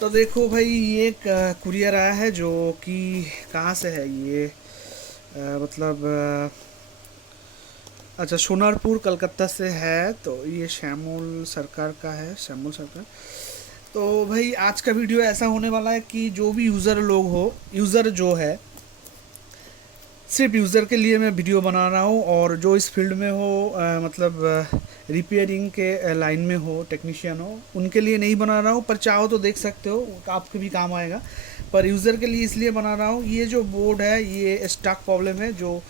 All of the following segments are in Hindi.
तो देखो भाई, ये एक कुरियर आया है जो कि कहाँ से है ये। मतलब अच्छा, सोनारपुर कलकत्ता से है। तो ये श्यामुल सरकार का है, श्यामुल सरकार। तो भाई आज का वीडियो ऐसा होने वाला है कि जो भी यूज़र लोग हो, यूज़र जो है, सिर्फ यूज़र के लिए मैं वीडियो बना रहा हूँ। और जो इस फील्ड में हो, मतलब रिपेयरिंग के लाइन में हो, टेक्नीशियन हो, उनके लिए नहीं बना रहा हूँ। पर चाहो तो देख सकते हो, आपके भी काम आएगा। पर यूज़र के लिए इसलिए बना रहा हूँ। ये जो बोर्ड है ये स्टॉक प्रॉब्लम है जो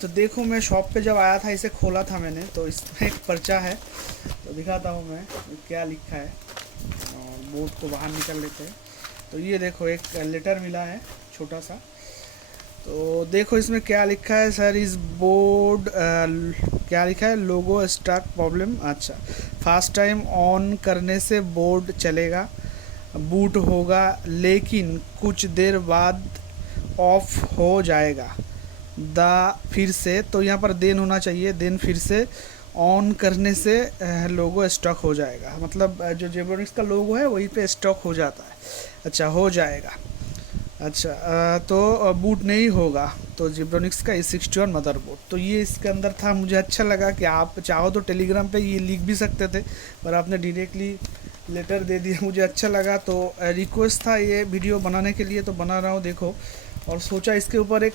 तो देखो, मैं शॉप पे जब आया था, इसे खोला था मैंने, तो इसमें एक पर्चा है। तो दिखाता हूँ मैं क्या लिखा है। और बोर्ड को बाहर निकल लेते हैं। तो ये देखो, एक लेटर मिला है छोटा सा। तो देखो इसमें क्या लिखा है सर। इस बोर्ड क्या लिखा है, लोगो स्टॉक प्रॉब्लम। अच्छा, फास्ट टाइम ऑन करने से बोर्ड चलेगा, बूट होगा, लेकिन कुछ देर बाद ऑफ हो जाएगा। द फिर से, तो यहाँ पर देन होना चाहिए, देन फिर से ऑन करने से लोगो स्टॉक हो जाएगा। मतलब जो जेब्रोनिक्स का लोगो है वहीं पे स्टॉक हो जाता है। अच्छा, हो जाएगा। अच्छा, तो बूट नहीं होगा। तो जिब्रोनिक्स का E61 मदरबोर्ड, तो ये इसके अंदर था। मुझे अच्छा लगा कि आप चाहो तो टेलीग्राम पे ये लिख भी सकते थे, पर आपने डायरेक्टली लेटर दे दिया। मुझे अच्छा लगा, तो रिक्वेस्ट था ये वीडियो बनाने के लिए, तो बना रहा हूँ देखो। और सोचा इसके ऊपर एक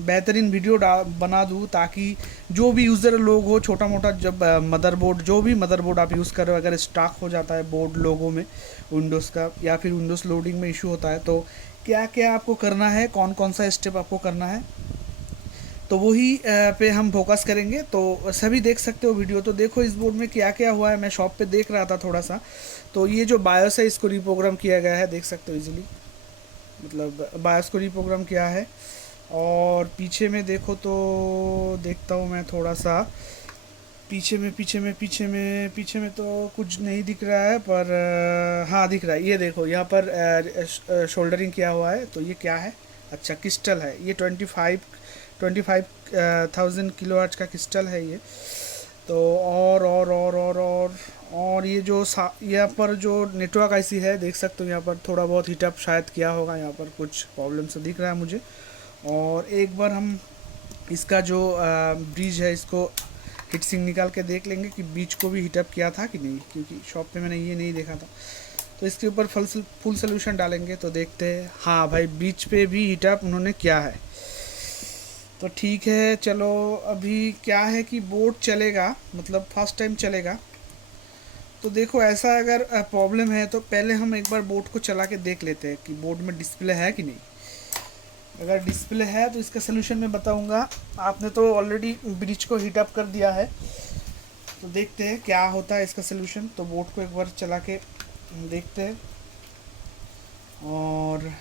बेहतरीन वीडियो बना दूँ, ताकि जो भी यूज़र लोग हो, छोटा मोटा, जब मदरबोर्ड, जो भी मदरबोर्ड आप यूज़ कर रहे हो, अगर स्टॉक हो जाता है बोर्ड लोगों में, विंडोज़ का, या फिर विंडोज़ लोडिंग में इशू होता है, तो क्या क्या आपको करना है, कौन कौन सा स्टेप आपको करना है, तो वही पे हम फोकस करेंगे। तो सभी देख सकते हो वीडियो। तो देखो इस बोर्ड में क्या क्या हुआ है। मैं शॉप पे देख रहा था थोड़ा सा। तो ये जो बायोस है, इसको रिप्रोग्राम किया गया है, देख सकते हो इजीली। मतलब बायोस को रिप्रोग्राम किया है। और पीछे में देखो, तो देखता हूँ मैं थोड़ा सा। पीछे में तो कुछ नहीं दिख रहा है, पर हाँ दिख रहा है। ये देखो यहाँ पर शोल्डरिंग किया हुआ है। तो ये क्या है, अच्छा क्रिस्टल है। ये 25,000 किलो हर्ट्ज का क्रिस्टल है ये। तो और ये जो यहाँ पर जो नेटवर्क आईसी है, देख सकते हो यहाँ पर थोड़ा बहुत हीटअप शायद किया होगा। यहाँ पर कुछ प्रॉब्लम से दिख रहा है मुझे। और एक बार हम इसका जो ब्रिज है, इसको हीट सिंक निकाल के देख लेंगे कि बीच को भी हीटअप किया था कि नहीं, क्योंकि शॉप पे मैंने ये नहीं देखा था। तो इसके ऊपर फुल सोल्यूशन डालेंगे, तो देखते हैं। हाँ भाई, बीच पे भी हीटअप उन्होंने किया है। तो ठीक है, चलो। अभी क्या है कि बोर्ड चलेगा, मतलब फर्स्ट टाइम चलेगा। तो देखो, ऐसा अगर प्रॉब्लम है, तो पहले हम एक बार बोर्ड को चला के देख लेते हैं कि बोर्ड में डिस्प्ले है कि नहीं। अगर डिस्प्ले है तो इसका सलूशन मैं बताऊंगा। आपने तो ऑलरेडी ब्रिज को हीटअप कर दिया है, तो देखते हैं क्या होता है इसका सलूशन। तो बोर्ड को एक बार चला के देखते हैं। और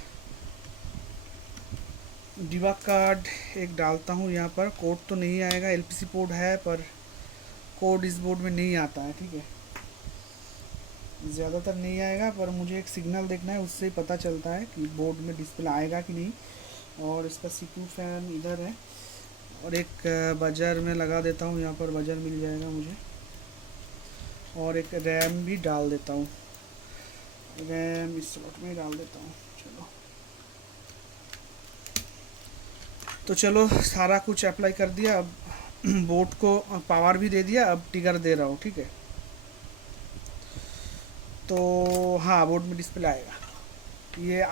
डिबा कार्ड एक डालता हूँ यहाँ पर। कोड तो नहीं आएगा, एलपीसी पोर्ट है, पर कोड इस बोर्ड में नहीं आता है। ठीक है, ज़्यादातर नहीं आएगा, पर मुझे एक सिग्नल देखना है, उससे पता चलता है कि बोर्ड में डिस्प्ले आएगा कि नहीं। और इसका सीपीयू फैन इधर है। और एक बजर में लगा देता हूँ, यहाँ पर बजर मिल जाएगा मुझे। और एक रैम भी डाल देता हूँ, रैम इस स्लॉट में ही डाल देता हूँ। चलो, तो चलो सारा कुछ अप्लाई कर दिया। अब बोर्ड को पावर भी दे दिया, अब टिगर दे रहा हूँ। ठीक है, तो हाँ, बोर्ड में डिस्प्ले आएगा। ये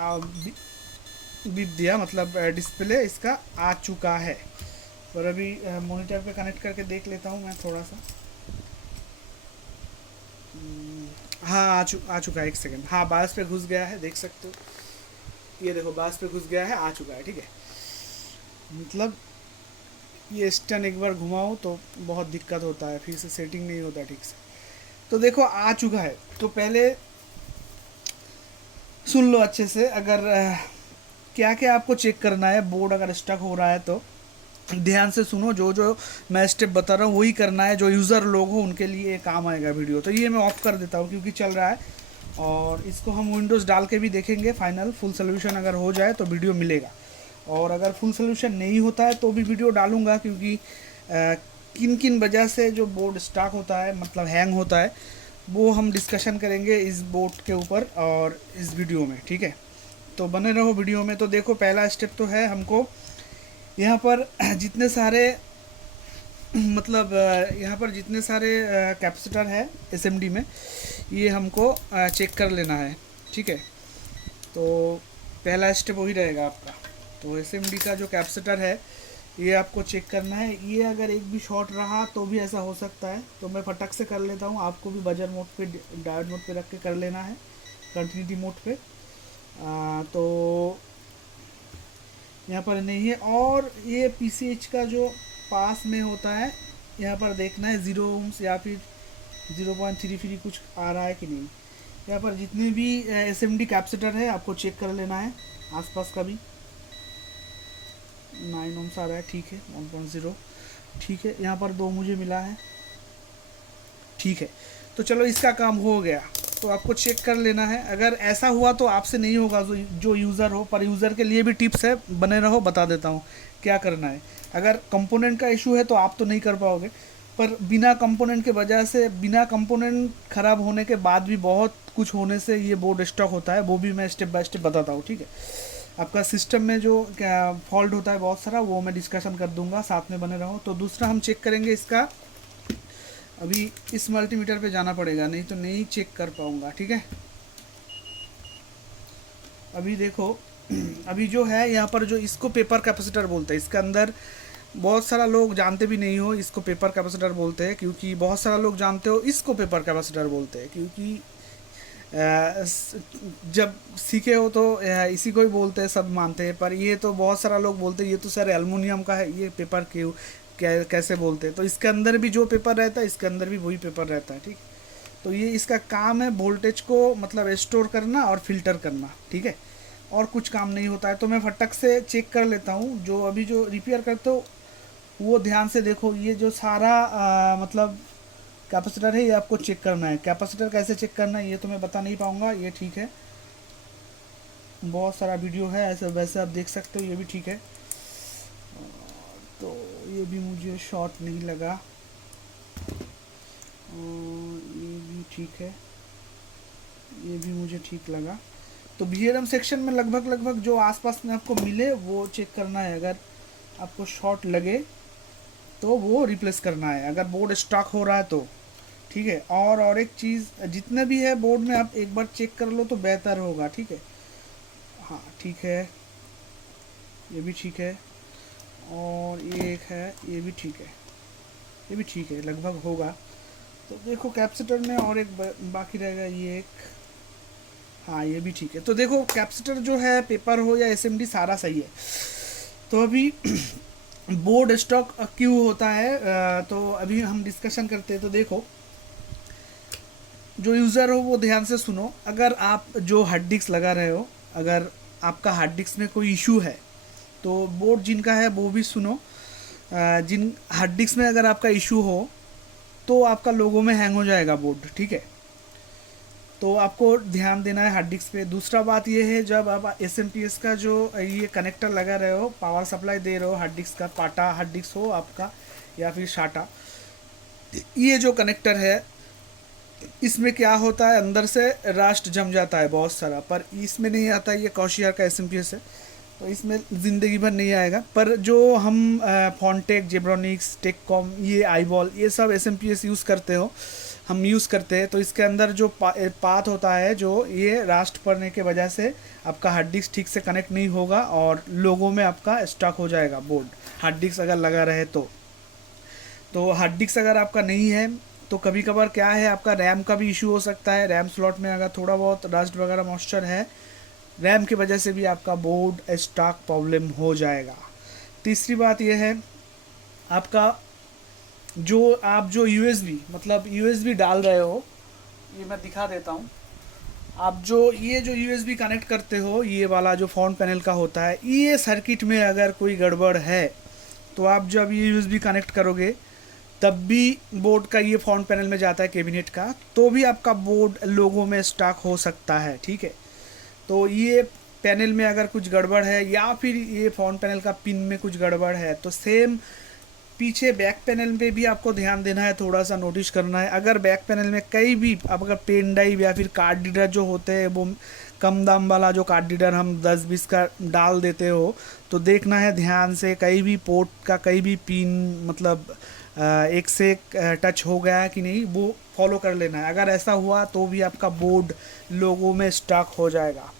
बीप दिया, मतलब डिस्प्ले इसका आ चुका है। पर अभी मॉनिटर पे कनेक्ट करके देख लेता हूँ मैं थोड़ा सा। हाँ, आ चुका है। एक सेकंड, हाँ बायस पे घुस गया है, देख सकते हो। ये देखो, बायस पे घुस गया है, आ चुका है। ठीक है, मतलब ये स्टन एक बार घुमाओ तो बहुत दिक्कत होता है, फिर से सेटिंग नहीं होता ठीक से। तो देखो आ चुका है। तो पहले सुन लो अच्छे से। अगर क्या क्या आपको चेक करना है, बोर्ड अगर स्टक हो रहा है तो ध्यान से सुनो। जो जो मैं स्टेप बता रहा हूँ वही करना है। जो यूज़र लोग हो उनके लिए ये काम आएगा वीडियो। तो ये मैं ऑफ कर देता हूँ क्योंकि चल रहा है। और इसको हम विंडोज़ डाल के भी देखेंगे। फाइनल फुल सोल्यूशन अगर हो जाए तो वीडियो मिलेगा। और अगर फुल सोल्यूशन नहीं होता है तो भी वीडियो डालूंगा, क्योंकि किन किन वजह से जो बोर्ड स्टॉक होता है, मतलब हैंग होता है, वो हम डिस्कशन करेंगे इस बोर्ड के ऊपर और इस वीडियो में, ठीक है। तो बने रहो वीडियो में। तो देखो पहला स्टेप तो है हमको यहाँ पर जितने सारे मतलब यहाँ पर जितने सारे कैपेसिटर है एसएमडी में, ये हमको चेक कर लेना है, ठीक है। तो पहला स्टेप वही रहेगा आपका। तो एसएमडी का जो कैपेसिटर है ये आपको चेक करना है। ये अगर एक भी शॉर्ट रहा तो भी ऐसा हो सकता है, तो मैं फटक से कर लेता हूँ। आपको भी बजर मोड पे, डायोड मोड पे रख के कर लेना है, कंटिन्यूटी मोड पे। तो यहाँ पर नहीं है। और ये पीसीएच का जो पास में होता है, यहाँ पर देखना है 0 ohms या फिर 0.33 कुछ आ रहा है कि नहीं। यहाँ पर जितने भी एसएमडी कैपेसिटर है आपको चेक कर लेना है, आसपास का भी 9 ohms आ रहा है, ठीक है। 1.0 ठीक है। यहाँ पर 2 मुझे मिला है, ठीक है। तो चलो इसका काम हो गया। तो आपको चेक कर लेना है। अगर ऐसा हुआ तो आपसे नहीं होगा, जो यूज़र हो। पर यूज़र के लिए भी टिप्स है, बने रहो, बता देता हूँ क्या करना है। अगर कंपोनेंट का इशू है तो आप तो नहीं कर पाओगे, पर बिना कंपोनेंट के वजह से, बिना कंपोनेंट ख़राब होने के बाद भी बहुत कुछ होने से ये बोर्ड स्टॉक होता है, वो भी मैं स्टेप बाय स्टेप बताता हूँ, ठीक है। आपका सिस्टम में जो क्या फॉल्ट होता है बहुत सारा, वो मैं डिस्कशन कर दूंगा, साथ में बने रहो। तो दूसरा हम चेक करेंगे इसका, अभी इस मल्टीमीटर पे जाना पड़ेगा, नहीं तो नहीं चेक कर पाऊंगा, ठीक है। अभी देखो अभी जो है यहाँ पर, जो इसको पेपर कैपेसिटर बोलते हैं, इसके अंदर बहुत सारा लोग जानते भी नहीं हो इसको पेपर कैपेसिटर बोलते हैं, क्योंकि बहुत सारा लोग जानते हो इसको पेपर कैपेसिटर बोलते हैं, क्योंकि जब सीखे हो तो इसी को ही बोलते हैं, सब मानते हैं। पर ये तो बहुत सारा लोग बोलते हैं ये तो सर एल्युमिनियम का है, ये पेपर क्यों कैसे बोलते हैं। तो इसके अंदर भी जो पेपर रहता है, इसके अंदर भी वही पेपर रहता है, ठीक। तो ये इसका काम है वोल्टेज को मतलब स्टोर करना और फिल्टर करना, ठीक है। और कुछ काम नहीं होता है। तो मैं फटक से चेक कर लेता हूँ। जो अभी जो रिपेयर करते हो वो ध्यान से देखो। ये जो सारा मतलब कैपेसिटर है, ये आपको चेक करना है। कैपेसिटर कैसे चेक करना है ये तो मैं बता नहीं पाऊँगा, ये ठीक है। बहुत सारा वीडियो है ऐसे, वैसे आप देख सकते हो, ये भी ठीक है। तो ये भी मुझे शॉर्ट नहीं लगा, और ये भी ठीक है, ये भी मुझे ठीक लगा। तो वीआरएम सेक्शन में लगभग जो आसपास में आपको मिले वो चेक करना है। अगर आपको शॉर्ट लगे तो वो रिप्लेस करना है, अगर बोर्ड स्टॉक हो रहा है तो, ठीक है। और एक चीज़, जितने भी है बोर्ड में आप एक बार चेक कर लो तो बेहतर होगा, ठीक है। हाँ ठीक है, ये भी ठीक है, और ये एक है, ये भी ठीक है, ये भी ठीक है, लगभग होगा। तो देखो कैपेसिटर में और एक बाकी रहेगा, ये एक, हाँ ये भी ठीक है। तो देखो कैपेसिटर जो है, पेपर हो या एसएमडी, सारा सही है। तो अभी बोर्ड स्टॉक क्यों होता है, तो अभी हम डिस्कशन करते हैं। तो देखो जो यूज़र हो वो ध्यान से सुनो। अगर आप जो हार्ड डिस्क लगा रहे हो, अगर आपका हार्ड डिस्क में कोई इशू है, तो बोर्ड जिनका है वो भी सुनो। जिन हार्ड डिस्क में अगर आपका इशू हो तो आपका लोगों में हैंग हो जाएगा बोर्ड, ठीक है। तो आपको ध्यान देना है हार्ड डिस्क पे। दूसरा बात ये है, जब आप एसएमपीएस का जो ये कनेक्टर लगा रहे हो, पावर सप्लाई दे रहे हो हार्ड डिस्क का, पाटा हार्ड डिस्क हो आपका या फिर शाटा, ये जो कनेक्टर है इसमें क्या होता है, अंदर से रास्ट जम जाता है बहुत सारा। पर इसमें नहीं आता, ये कॉशियर का एसएमपीएस है, तो इसमें ज़िंदगी भर नहीं आएगा। पर जो हम फॉन्टेक, जेब्रॉनिक्स, टेककॉम, ये आईबॉल, ये सब एसएमपीएस यूज़ करते हो, हम यूज़ करते हैं। तो इसके अंदर जो पाथ होता है, जो ये रास्ट पड़ने के वजह से आपका हार्ड डिस्क ठीक से कनेक्ट नहीं होगा और लोगों में आपका स्टॉक हो जाएगा बोर्ड, हार्ड डिस्क अगर लगा रहे तो हार्ड डिस्क अगर आपका नहीं है तो कभी कभार क्या है, आपका रैम का भी इशू हो सकता है। रैम स्लॉट में अगर थोड़ा बहुत रस्ट वगैरह मॉइस्चर है, रैम की वजह से भी आपका बोर्ड स्टॉक प्रॉब्लम हो जाएगा। तीसरी बात यह है, आपका आप जो यूएसबी मतलब यूएसबी डाल रहे हो, ये मैं दिखा देता हूँ। आप जो यूएसबी कनेक्ट करते हो, ये वाला जो फ्रंट पैनल का होता है, ये सर्किट में अगर कोई गड़बड़ है तो आप जब ये यूएसबी कनेक्ट करोगे तब भी बोर्ड का ये फ्रंट पैनल में जाता है, कैबिनेट का, तो भी आपका बोर्ड लोगों में स्टॉक हो सकता है, ठीक है। तो ये पैनल में अगर कुछ गड़बड़ है या फिर ये फ्रंट पैनल का पिन में कुछ गड़बड़ है, तो सेम पीछे बैक पैनल पे भी आपको ध्यान देना है, थोड़ा सा नोटिस करना है। अगर बैक पैनल में कहीं भी अब अगर पेन ड्राइव या फिर कार्ड रीडर जो होते हैं वो कम दाम वाला जो कार्ड रीडर हम 10-20 का डाल देते हो, तो देखना है ध्यान से कहीं भी पोर्ट का कहीं भी पिन मतलब एक से एक टच हो गया है कि नहीं, वो फॉलो कर लेना है। अगर ऐसा हुआ तो भी आपका बोर्ड लोगों में स्टक हो जाएगा।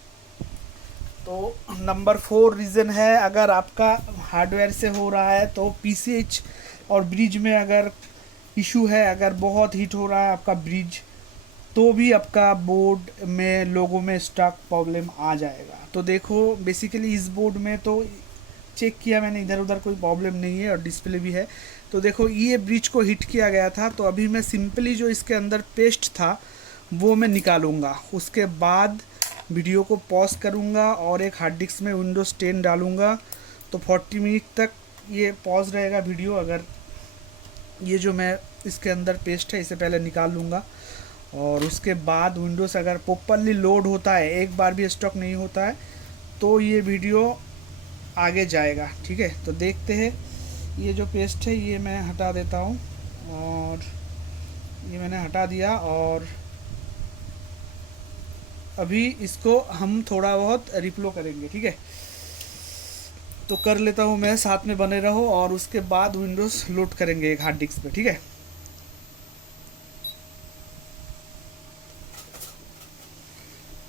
तो नंबर 4 रीज़न है, अगर आपका हार्डवेयर से हो रहा है तो पीसीएच और ब्रिज में अगर इशू है, अगर बहुत हीट हो रहा है आपका ब्रिज, तो भी आपका बोर्ड में लोगों में स्टक प्रॉब्लम आ जाएगा। तो देखो बेसिकली इस बोर्ड में तो चेक किया मैंने, इधर उधर कोई प्रॉब्लम नहीं है और डिस्प्ले भी है। तो देखो ये ब्रिज को हिट किया गया था, तो अभी मैं सिंपली जो इसके अंदर पेस्ट था वो मैं निकालूंगा, उसके बाद वीडियो को पॉज करूंगा और एक हार्ड डिस्क में विंडोज़ 10 डालूंगा। तो 40 मिनट तक ये पॉज रहेगा वीडियो। अगर ये जो मैं इसके अंदर पेस्ट है इसे पहले निकाल लूँगा और उसके बाद विंडोज़ अगर प्रॉपरली लोड होता है, एक बार भी स्टॉक नहीं होता है, तो ये वीडियो आगे जाएगा। ठीक है, तो देखते हैं। ये जो पेस्ट है ये मैं हटा देता हूँ और ये मैंने हटा दिया और अभी इसको हम थोड़ा बहुत रिप्लो करेंगे। ठीक है, तो कर लेता हूँ मैं, साथ में बने रहो और उसके बाद विंडोज़ लोड करेंगे एक हार्ड डिस्क पे। ठीक है,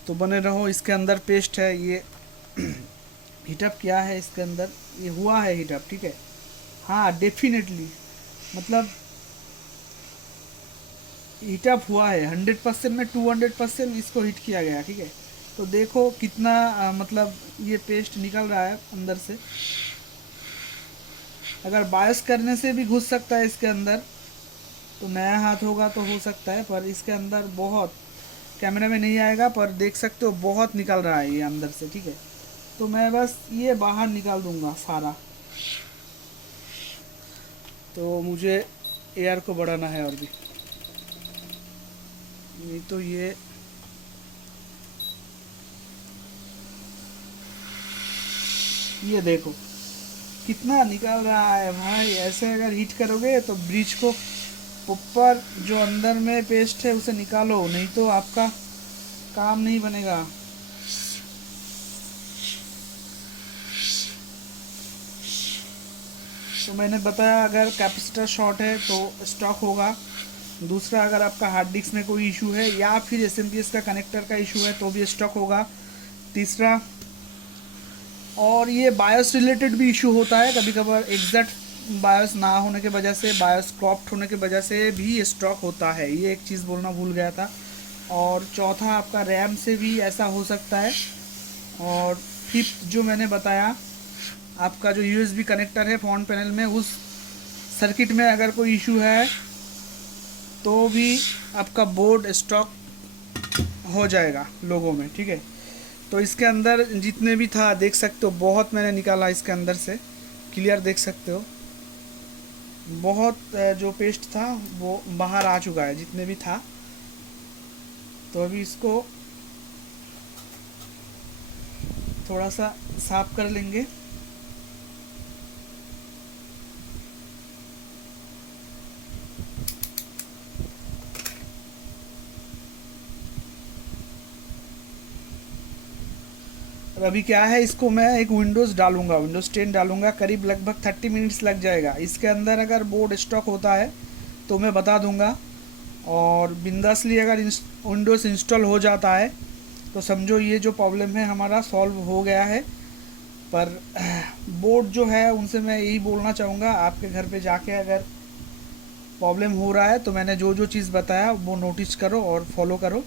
तो बने रहो। इसके अंदर पेस्ट है ये हीटअप किया है इसके अंदर, ये हुआ है हीटअप। ठीक है, हाँ डेफिनेटली मतलब हीटअप हुआ है 100% में 200% इसको हीट किया गया। ठीक है, तो देखो कितना मतलब ये पेस्ट निकल रहा है अंदर से। अगर बायस करने से भी घुस सकता है इसके अंदर, तो नया हाथ होगा तो हो सकता है, पर इसके अंदर बहुत, कैमरे में नहीं आएगा पर देख सकते हो बहुत निकल रहा है ये अंदर से। ठीक है, तो मैं बस ये बाहर निकाल दूंगा सारा। तो मुझे एयर को बढ़ाना है और भी, नहीं तो ये देखो कितना निकल रहा है भाई। ऐसे अगर हीट करोगे तो ब्रिज को ऊपर जो अंदर में पेस्ट है उसे निकालो, नहीं तो आपका काम नहीं बनेगा। तो मैंने बताया अगर कैपेसिटर शॉर्ट है तो स्टॉक होगा। दूसरा, अगर आपका हार्ड डिस्क में कोई इशू है या फिर एसएमपीएस का कनेक्टर का इशू है तो भी स्टॉक होगा। तीसरा, और ये बायोस रिलेटेड भी इशू होता है कभी कभार, एग्जैक्ट बायोस ना होने के वजह से, बायोस क्रॉप्ड होने की वजह से भी स्टॉक होता है। ये एक चीज़ बोलना भूल गया था। और चौथा, आपका रैम से भी ऐसा हो सकता है। और फिफ्थ जो मैंने बताया, आपका जो यूएसबी कनेक्टर है फ्रंट पैनल में, उस सर्किट में अगर कोई इशू है तो भी आपका बोर्ड स्टॉक हो जाएगा लोगों में। ठीक है, तो इसके अंदर जितने भी था देख सकते हो, बहुत मैंने निकाला इसके अंदर से, क्लियर देख सकते हो। बहुत जो पेस्ट था वो बाहर आ चुका है जितने भी था। तो अभी इसको थोड़ा सा साफ कर लेंगे। और अभी क्या है, इसको मैं एक विंडोज़ डालूंगा, विंडोज़ 10 डालूंगा, करीब लगभग 30 मिनट्स लग जाएगा। इसके अंदर अगर बोर्ड स्टॉक होता है तो मैं बता दूंगा, और बिंदासली अगर विंडोज़ इंस्टॉल हो जाता है तो समझो ये जो प्रॉब्लम है हमारा सॉल्व हो गया है। पर बोर्ड जो है उनसे मैं यही बोलना चाहूँगा, आपके घर पे जाके अगर प्रॉब्लम हो रहा है तो मैंने जो जो चीज़ बताया वो नोटिस करो और फॉलो करो।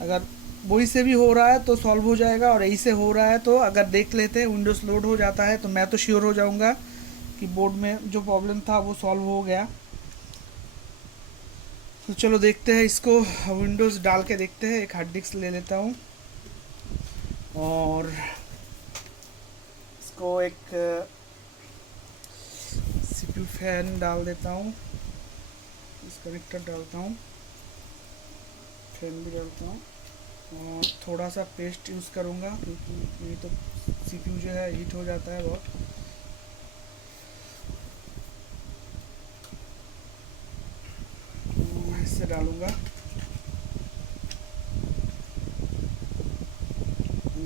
अगर वही से भी हो रहा है तो सॉल्व हो जाएगा, और यही से हो रहा है तो अगर देख लेते हैं विंडोज़ लोड हो जाता है तो मैं तो श्योर हो जाऊंगा कि बोर्ड में जो प्रॉब्लम था वो सॉल्व हो गया। तो चलो देखते हैं इसको, विंडोज़ डाल के देखते हैं। एक हार्ड डिस्क ले लेता हूँ और इसको एक सीपीयू फैन डाल देता हूँ, इस कनेक्टर डालता हूँ, फैन भी डालता हूँ और थोड़ा सा पेस्ट यूज़ करूँगा क्योंकि ये तो सीपीयू जो है हीट हो जाता है बहुत। डालूँगा,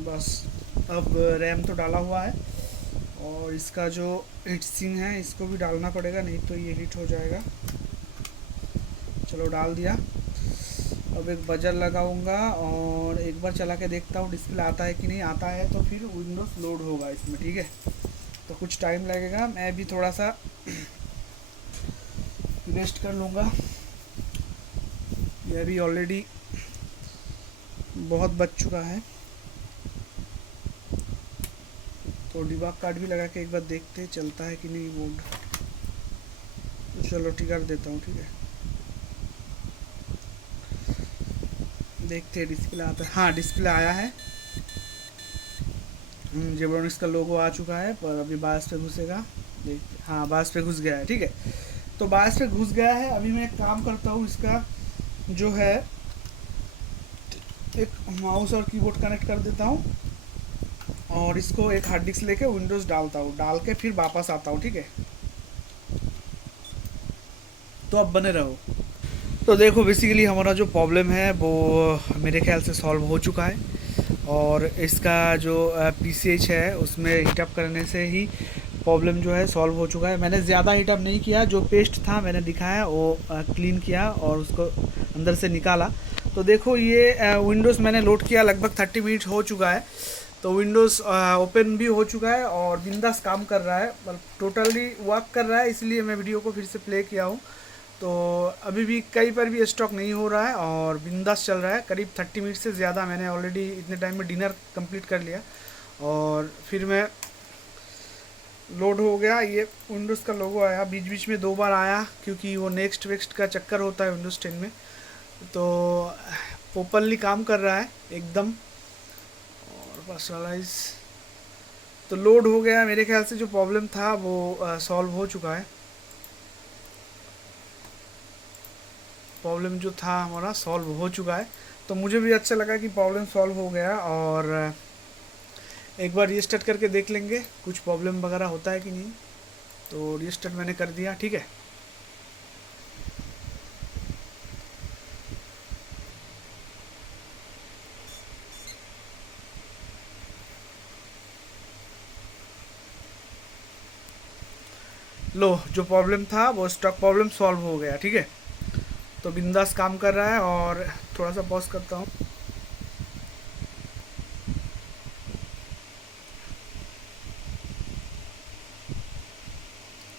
बस। अब रैम तो डाला हुआ है और इसका जो हीट सिंक है इसको भी डालना पड़ेगा, नहीं तो ये हीट हो जाएगा। चलो डाल दिया। अब एक बजर लगाऊंगा और एक बार चला के देखता हूँ डिस्प्ले आता है कि नहीं। आता है तो फिर विंडोज़ लोड होगा इसमें, ठीक है। तो कुछ टाइम लगेगा, मैं भी थोड़ा सा रेस्ट कर लूँगा। यह भी ऑलरेडी बहुत बच चुका है, तो डिबग कार्ड भी लगा के एक बार देखते चलता है कि नहीं बोर्ड। तो चलो ठीक कर देता हूँ, ठीक है। देखते हैं डिस्प्ले आता है। हाँ, डिस्प्ले आया है। जेब्रॉनिक्स का लोगो आ चुका है, पर अभी बायस पे घुसेगा। देखते, हाँ बायस पे घुस गया है, ठीक है। तो बायस पे घुस गया है। अभी मैं एक काम करता हूँ, इसका जो है एक माउस और कीबोर्ड कनेक्ट कर देता हूँ और इसको एक हार्ड डिस्क लेके विंडोज़ डालता हूँ, डाल के फिर वापस आता हूँ, ठीक है। तो अब बने रहो। तो देखो बेसिकली हमारा जो प्रॉब्लम है वो मेरे ख्याल से सॉल्व हो चुका है और इसका जो PCH है उसमें हीटअप करने से ही प्रॉब्लम जो है सॉल्व हो चुका है। मैंने ज़्यादा हीटअप नहीं किया, जो पेस्ट था मैंने दिखाया वो क्लीन किया और उसको अंदर से निकाला। तो देखो ये विंडोज़ मैंने लोड किया, लगभग 30 मिनट हो चुका है। तो विंडोज़ ओपन भी हो चुका है और बिंदास काम कर रहा है, मतलब टोटली वर्क कर रहा है। इसलिए मैं वीडियो को फिर से प्ले किया हूँ। तो अभी भी कहीं पर भी स्टॉक नहीं हो रहा है और बिंदास चल रहा है। करीब 30 मिनट से ज़्यादा मैंने ऑलरेडी इतने टाइम में डिनर कंप्लीट कर लिया और फिर मैं लोड हो गया। ये विंडोज़ का लोगो आया, बीच बीच में 2 बार आया क्योंकि वो नेक्स्ट वेक्स्ट का चक्कर होता है विंडोज़ 10 में। तो प्रॉपर्ली काम कर रहा है एकदम। और पर्सनलाइज तो लोड हो गया। मेरे ख्याल से जो प्रॉब्लम था वो सॉल्व हो चुका है। प्रॉब्लम जो था हमारा सॉल्व हो चुका है। तो मुझे भी अच्छा लगा कि प्रॉब्लम सॉल्व हो गया और एक बार रीस्टार्ट करके देख लेंगे कुछ प्रॉब्लम वगैरह होता है कि नहीं। तो रीस्टार्ट मैंने कर दिया, ठीक है। लो, जो प्रॉब्लम था वो स्टॉक प्रॉब्लम सॉल्व हो गया, ठीक है। तो बिंदास काम कर रहा है और थोड़ा सा पॉज करता हूँ।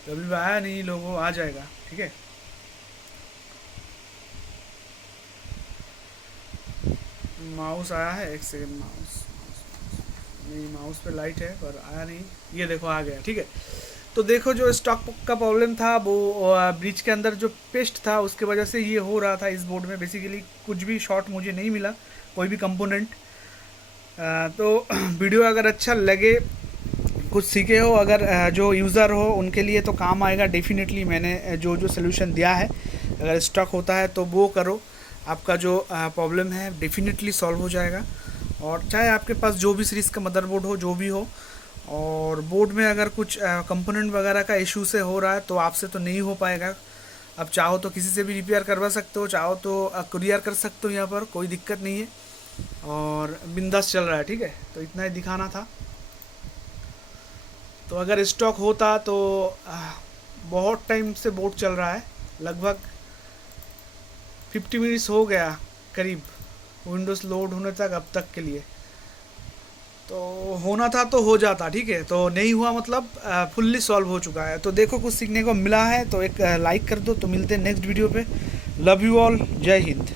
अभी भी आया नहीं, लोगों आ जाएगा, ठीक है। माउस आया है, एक सेकंड। माउस नहीं, माउस पे लाइट है पर आया नहीं। ये देखो आ गया, ठीक है। तो देखो जो स्टॉक का प्रॉब्लम था वो ब्रिज के अंदर जो पेस्ट था उसके वजह से ये हो रहा था इस बोर्ड में। बेसिकली कुछ भी शॉर्ट मुझे नहीं मिला, कोई भी कंपोनेंट। तो वीडियो अगर अच्छा लगे, कुछ सीखे हो, अगर जो यूज़र हो उनके लिए तो काम आएगा डेफिनेटली। मैंने जो जो सोल्यूशन दिया है, अगर स्टॉक होता है तो वो करो, आपका जो प्रॉब्लम है डेफिनेटली सॉल्व हो जाएगा। और चाहे आपके पास जो भी सीरीज़ का मदरबोर्ड हो, जो भी हो, और बोर्ड में अगर कुछ कंपोनेंट वगैरह का इशू से हो रहा है तो आपसे तो नहीं हो पाएगा। अब चाहो तो किसी से भी रिपेयर करवा सकते हो, चाहो तो कुरियर कर सकते हो, यहाँ पर कोई दिक्कत नहीं है और बिंदास चल रहा है, ठीक है। तो इतना ही दिखाना था। तो अगर स्टॉक होता तो बहुत टाइम से बोर्ड चल रहा है, लगभग 50 मिनट्स हो गया करीब विंडोज़ लोड होने तक, अब तक के लिए। तो होना था तो हो जाता, ठीक है। तो नहीं हुआ मतलब फुल्ली सॉल्व हो चुका है। तो देखो कुछ सीखने को मिला है तो एक लाइक कर दो। तो मिलते हैं नेक्स्ट वीडियो पे। लव यू ऑल, जय हिंद।